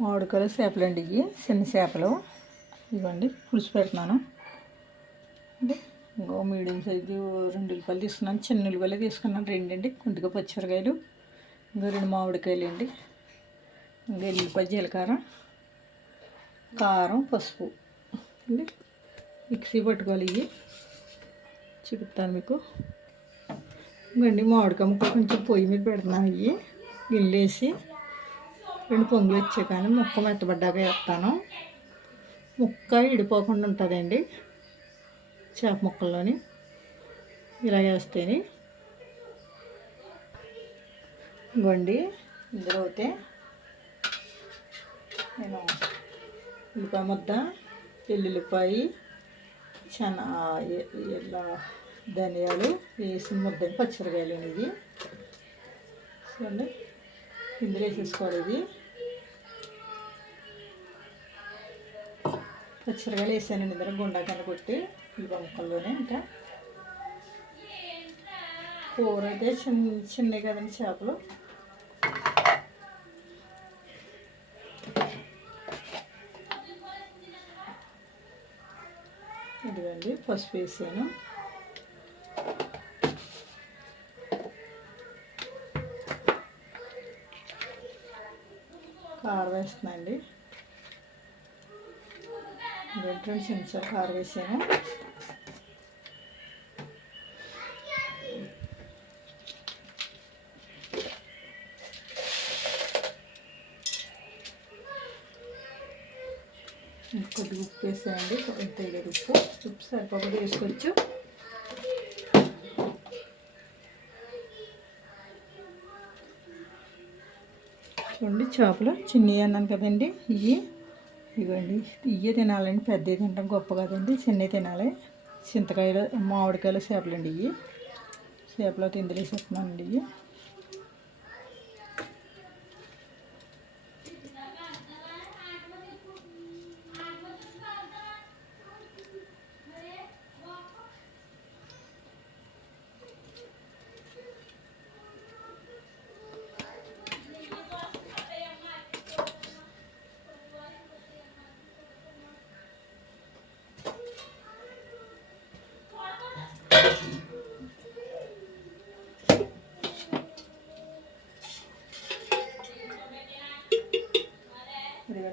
మామిడికాయలు చేపలండి. ఇవి చిన్న చేపలు ఇవ్వండి. పులుసు పెడుతున్నాను అంటే ఇంకో మీడియం సైజు 2 ఉల్లిపాయలు తీసుకున్నాను. చిన్న ఉల్లిపాయలు తీసుకున్నాను 2 అండి. కొద్దిగా పచ్చిమిరకాయలు, ఇంకో 2 మామిడికాయలు అండి. ఇంకా ఎల్లిపాయ, జీలకర్ర, కారం, పసుపు అండి. మిక్సీ పట్టుకోవాలి. ఇవి చూపిస్తాను మీకు. ఇంకండి మామిడికాయ ముక్కలు కొంచెం పొయ్యి మీద పెడుతున్నాను. ఇవి గిన్నెలు వేసి 2 పొంగులు వచ్చే కానీ ముక్క మెత్తబడ్డాక వేస్తాను. ముక్క ఇడిపోకుండా ఉంటుందండి చేప ముక్కల్లోని. ఇలా వేస్తేనే ఇంకోండి. ఇందులో అయితే నేను ఉల్లిపాయ ముద్ద, వెల్లుల్లిపాయ, ఇలా ధనియాలు వేసిన ముద్ద, పచ్చిమిరకాయలు ఇది చూడండి. ఇందులో వేసేసుకోవాలి. ఇది పచ్చిమిరకాయలు వేసానండి. ఇందులో గుండాకన్న కొట్టి ఉల్లిపాయ ముక్కల్లోనే. ఇంకా కూర అయితే చిన్నవి కదండి చేపలు. ఇదిగండి పసుపు వేసాను. కారం వేస్తున్నాండి. 2 చెంచాలు కారం వేసాను. కొద్దిగా ఉప్పు వేసానండి. తగిలేదు ఉప్పు సరిపోకుండా వేసుకోవచ్చు. చూడండి చేపలు చిన్నవి అన్నాను కదండి. ఇవ్వండి. ఇవే తినాలండి. పెద్దవి తింటాం గొప్ప కదండి. చిన్నవి తినాలి. చింతకాయలు, మామిడికాయలు, చేపలండి. ఇవి చేపలు ఇందులో వేసేస్తున్నానండి. ఇవి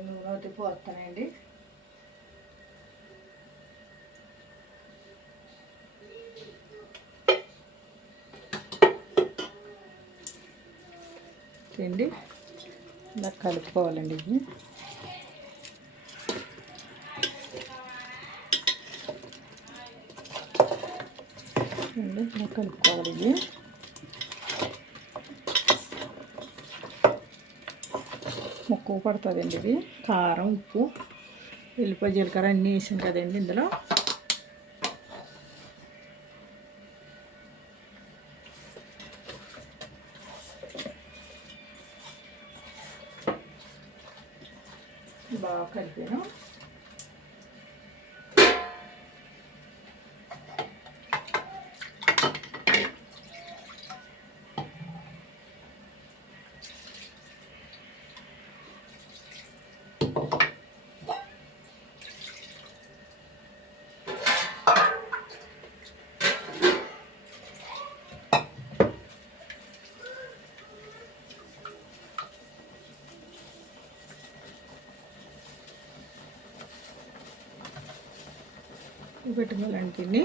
నూనె అయితే పోస్తానండి. తిండి ఇలా కలుపుకోవాలండి. ఇది ఇలా కలుపుకోవాలి. ఇది ముక్క పడుతుందండి. ఇది కారం, ఉప్పు, ఎల్లిపాయ, జీలకర్ర అన్నీ వేసాం కదండి. ఇందులో బాగా కలిపాను. పెట్టుకోవాలండి. దీన్ని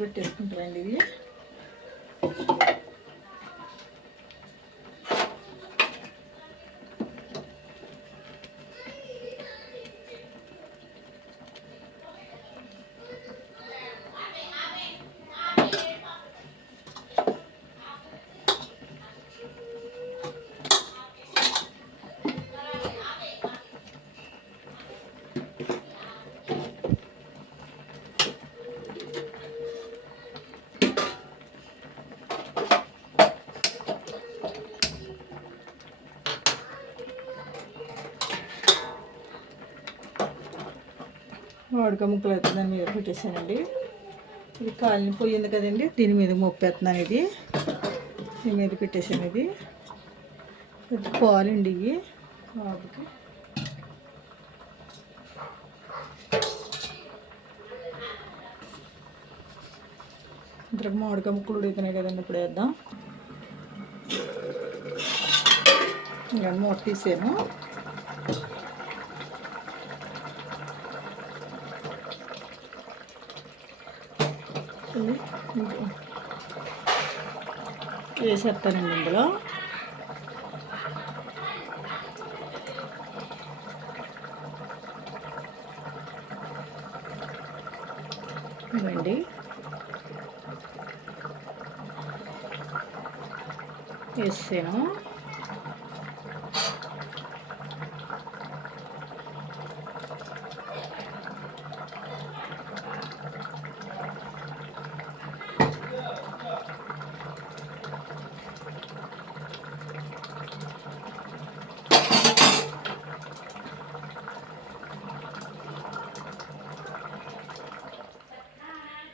పెట్టేసుకుంటామండి. ఇది మామిడికాయ ముక్కలు అయితే దాని మీద పెట్టేసానండి. ఇది కాలిన పొయ్యి ఉంది కదండి, దీని మీద మొప్పేస్తున్నాను. ఇది దీని మీద పెట్టేసాను. ఇది పాలండి ఇవి బాబుకి. ఇద్దరికి మామిడికాయ ముక్కలు ఉడుగుతున్నాయి కదండి, ఇప్పుడు వేద్దాం. ఇంకా మూత తీసాను. వేసేస్తానండి ఇందులో. ఇవ్వండి, వేసాను.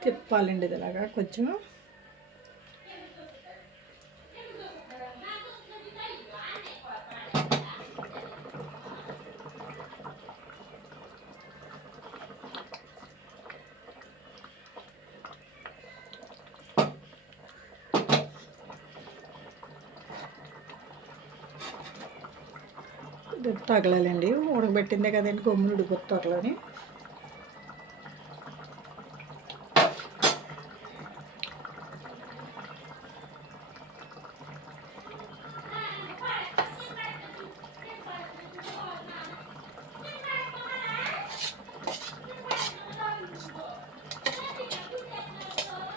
తిప్పాలండి ఇది ఇలాగా కొంచెం. తగలాలండి, ఉడకబెట్టిందే కదండి, గమ్ములు ఉడిపోతుంది త్వరలోని.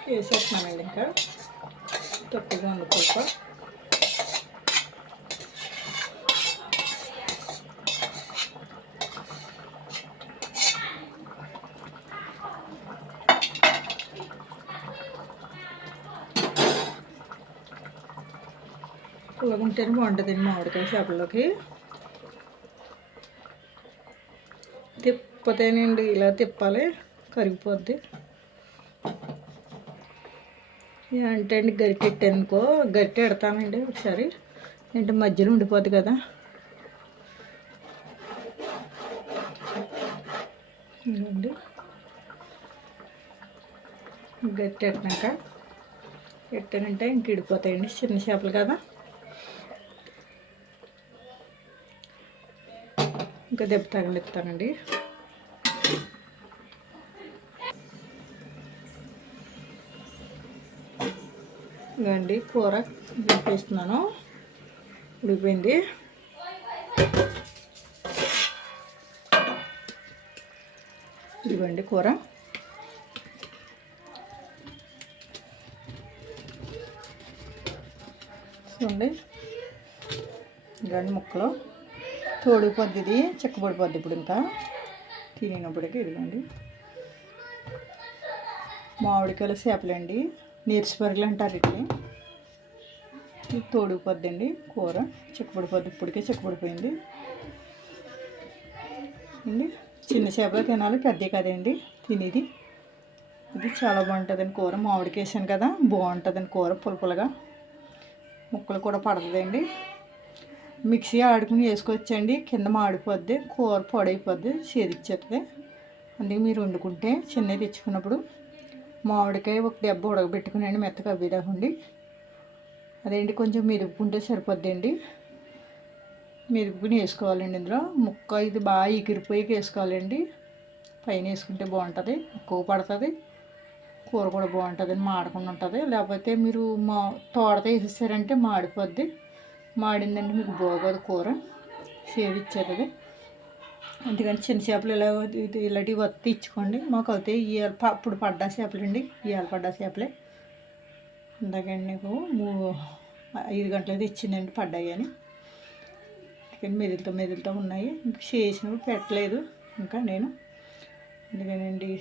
వేసేస్తున్నానండి, ఇంకా తక్కువగా ఉంది పులుపు. పుల్లగా ఉంటేనే బాగుంటుందండి మామిడికాయ చేపల్లోకి. తిప్పతేనండి, ఇలా తిప్పాలి, కరిగిపోద్ది. అంటే అండి గరిటెట్టానుకో, గరిటె ఎడతానండి ఒకసారి, అంటే మధ్యలో ఉండిపోద్ది కదా. ఇదండి గరిటె ఎట్టినాక పెట్టానంటే ఇంక ఇడిపోతాయండి, చిన్న చేపలు కదా. ఇంకా దెబ్బ తగిలిస్తానండి. ఇదండి కూర వేస్తున్నాను, ఉడిపోయింది. ఇదిగోండి కూర. చూడండి, ఇదిగోండి ముక్కలు తోడిపోద్ది, ఇది చిక్కబడిపోద్ది. ఇప్పుడు ఇంకా తినేటప్పటికి ఇదిగోండి మామిడికాయల చేపలండి, నీర్చిపరుగులు అంటారు ఇట్లా. ఇది తోడిపోద్దండి కూర, చిక్కబడిపోద్ది. ఇప్పటికే చిక్కబడిపోయింది అండి. చిన్న చేపలు తినాలి, పెద్దవి కదండి తినేది. ఇది చాలా బాగుంటుందండి కూర. మామిడికి వేసాను కదా, బాగుంటుందండి కూర, పులుపులుగా. ముక్కలు కూడా పడుతుందండి. మిక్సీ ఆడుకుని వేసుకోవచ్చండి, కింద మాడిపోద్ది, కూర పొడైపోద్ది, చేదిచ్చేస్తుంది. అందుకే మీరు వండుకుంటే చిన్నవి తెచ్చుకున్నప్పుడు మామిడికాయ ఒక దెబ్బ ఉడకబెట్టుకునండి, మెత్తగా అవ్వేదాకండి. అదేంటి కొంచెం మెదుపుకుంటే సరిపోద్దండి. మెదుపుకుని వేసుకోవాలండి ఇందులో. ముక్క ఇది బాగా ఎగిరిపోయి వేసుకోవాలండి. పైన వేసుకుంటే బాగుంటుంది, ఎక్కువ పడుతుంది, కూర కూడా బాగుంటుంది, మాడకుండా ఉంటుంది. లేకపోతే మీరు తోడతో వేసేసారంటే మాడిపోద్ది. మాడిందంటే మీకు బాగోదు కూర, సేవిచ్చేది. అందుకని చిన్న చేపలు ఇలా ఇలాంటివి వత్తి ఇచ్చుకోండి. మాకు అవుతాయి ఇప్పుడు పడ్డా చేపలు అండి, ఇవాళ పడ్డా చేపలే. ఇందాకండి నీకు 5 గంటలకు తెచ్చిందండి పడ్డాయి అని. కానీ మెదులుతూ ఉన్నాయి. ఇంక చేసినప్పుడు పెట్టలేదు ఇంకా నేను. అందుకనండి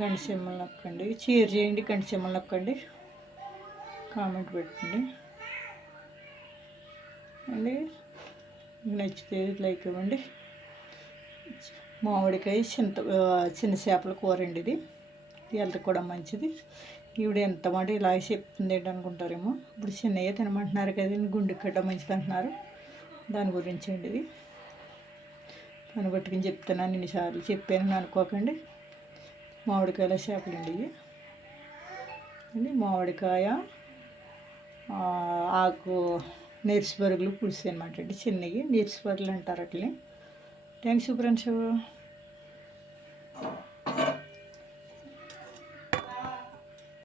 గంట సింహలు నొక్కండి, షేర్ చేయండి, గంట సింహలు నొక్కండి, కామెంట్ పెట్టండి అండి. నచ్చితే లైక్ ఇవ్వండి. మామిడికాయ చిన్న చేపల కూర అండి ఇది. హెల్త్ కూడా మంచిది. ఈవిడ ఎంత మాట ఇలా చెప్తుంది ఏంటి అనుకుంటారేమో. ఇప్పుడు చిన్నయ్య తినమంటున్నారు కదండి, గుండెకి కట్ట మంచిది అంటున్నారు. దాని గురించి అండి ఇది పని పట్టుకుని చెప్తున్నాను, ఇన్నిసార్లు చెప్పాను అనుకోకండి. మామిడికాయల చేపలండి ఇవి అండి. మామిడికాయ ఆకు నేర్చిపరుగులు పులుసు అనమాట అండి. చిన్నవి నేర్చిపరుగులు అంటారు అట్లే. Thanks friends.